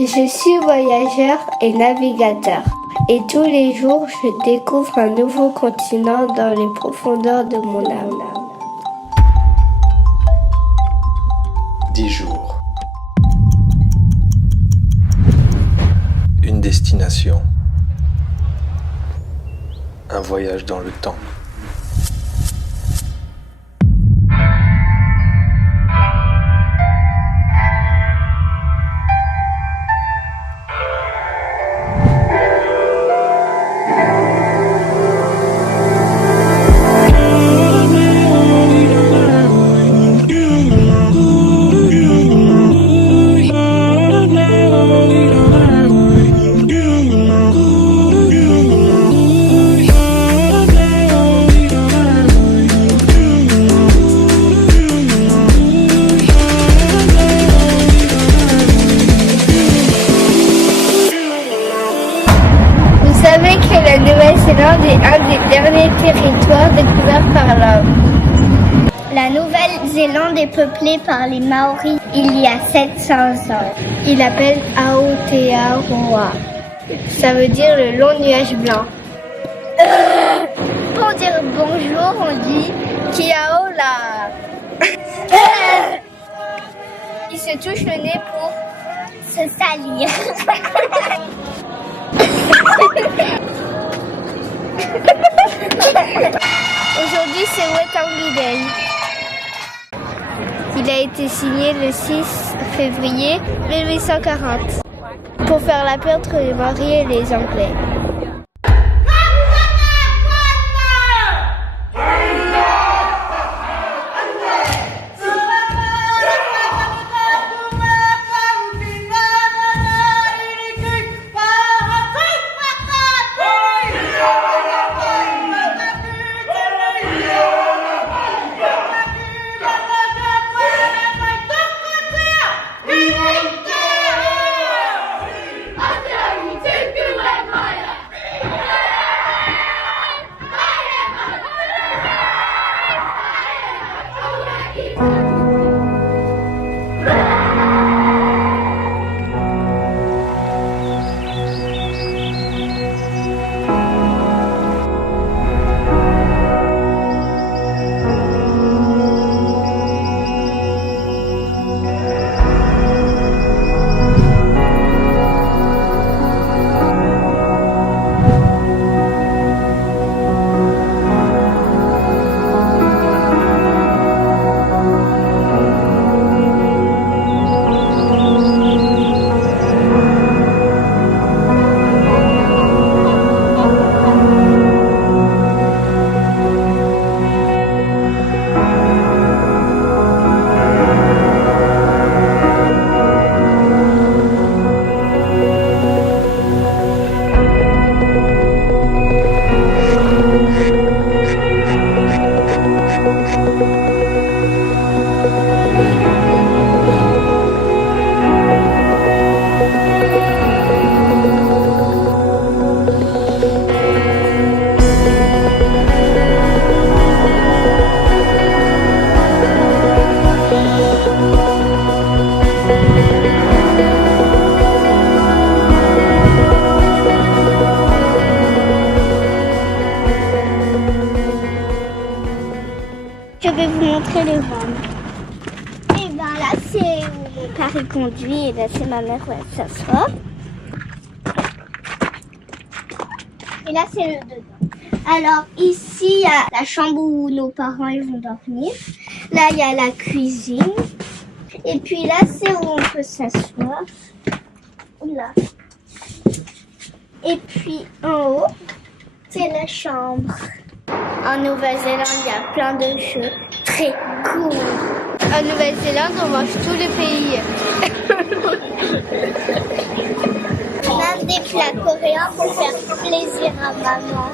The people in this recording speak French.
Je suis voyageur et navigateur. Et tous les jours, je découvre un nouveau continent dans les profondeurs de mon âme. 10 jours. Une destination. Un voyage dans le temps. Vous savez que la Nouvelle-Zélande est un des derniers territoires découverts par l'homme. La Nouvelle-Zélande est peuplée par les Maoris il y a 700 ans. Ils l'appellent Aotearoa. Ça veut dire le long nuage blanc. Pour dire bonjour, on dit Kiaola. Ils se touchent le nez pour se salir. Aujourd'hui, c'est Wet'suwet'en Day. Il a été signé le 6 février 1840 pour faire la paix entre les Maoris et les Anglais. Je vais vous montrer les vannes. Et bien là, c'est où mon père conduit et là, c'est ma mère où elle s'assoit. Et là, c'est le dedans. Alors ici, il y a la chambre où nos parents ils vont dormir. Là, il y a la cuisine. Et puis là, c'est où on peut s'asseoir. Là. Et puis en haut, c'est la chambre. En Nouvelle-Zélande, il y a plein de jeux très cool. En Nouvelle-Zélande, on mange tous les pays. Même des plats coréens pour faire plaisir à maman.